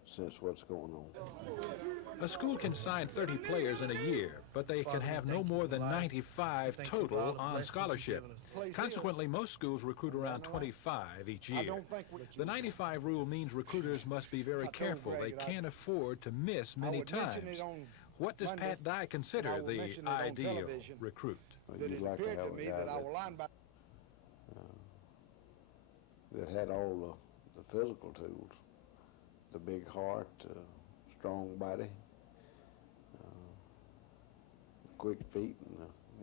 sense what's going on. A school can sign 30 players in a year, but they can have no more than 95 total on scholarship. Consequently, most schools recruit around 25 each year. The 95 rule means recruiters must be very careful. They can't afford to miss many times. What does Pat Dye consider the ideal recruit? You'd like to have a guy that had all the physical tools, the big heart, strong body, quick feet,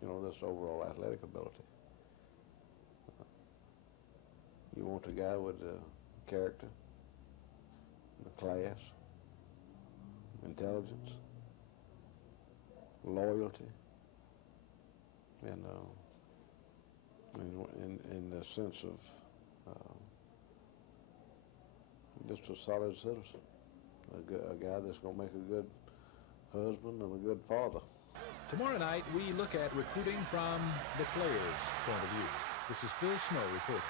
and this overall athletic ability. You want a guy with character, class, intelligence, loyalty, and the sense of just a solid citizen, a guy that's going to make a good husband and a good father. Tomorrow night, we look at recruiting from the players' point of view. This is Phil Snow reporting.